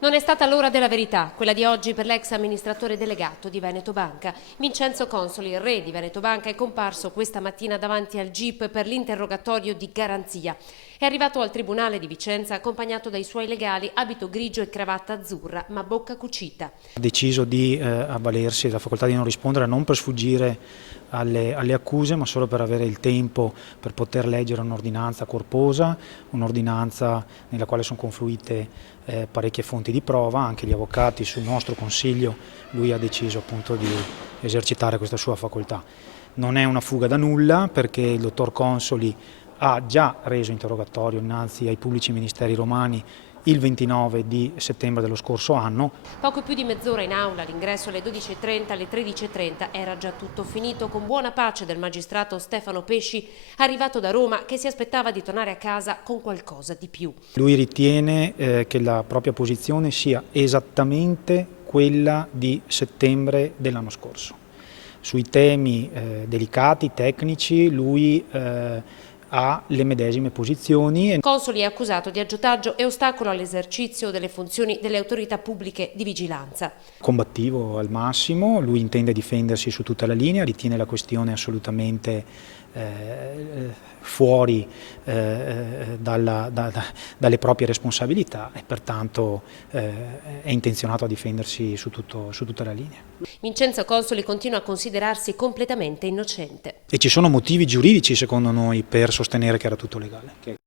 Non è stata l'ora della verità, quella di oggi per l'ex amministratore delegato di Veneto Banca. Vincenzo Consoli, il re di Veneto Banca, è comparso questa mattina davanti al GIP per l'interrogatorio di garanzia. È arrivato al Tribunale di Vicenza accompagnato dai suoi legali, abito grigio e cravatta azzurra, ma bocca cucita. Ha deciso di avvalersi della facoltà di non rispondere non per sfuggire alle accuse, ma solo per avere il tempo per poter leggere un'ordinanza corposa, un'ordinanza nella quale sono confluite parecchie fonti di prova, anche gli avvocati sul nostro consiglio. Lui ha deciso appunto di esercitare questa sua facoltà. Non è una fuga da nulla, perché il dottor Consoli ha già reso interrogatorio innanzi ai pubblici ministeri romani il 29 di settembre dello scorso anno. Poco più di mezz'ora in aula, l'ingresso alle 12:30, alle 13:30 era già tutto finito, con buona pace del magistrato Stefano Pesci, arrivato da Roma, che si aspettava di tornare a casa con qualcosa di più. Lui ritiene che la propria posizione sia esattamente quella di settembre dell'anno scorso. Sui temi delicati, tecnici, lui ha le medesime posizioni. Consoli è accusato di aggiotaggio e ostacolo all'esercizio delle funzioni delle autorità pubbliche di vigilanza. Combattivo al massimo, lui intende difendersi su tutta la linea, ritiene la questione assolutamente fuori dalle proprie responsabilità e pertanto è intenzionato a difendersi su tutta la linea. Vincenzo Consoli continua a considerarsi completamente innocente. E ci sono motivi giuridici secondo noi per sostenere che era tutto legale.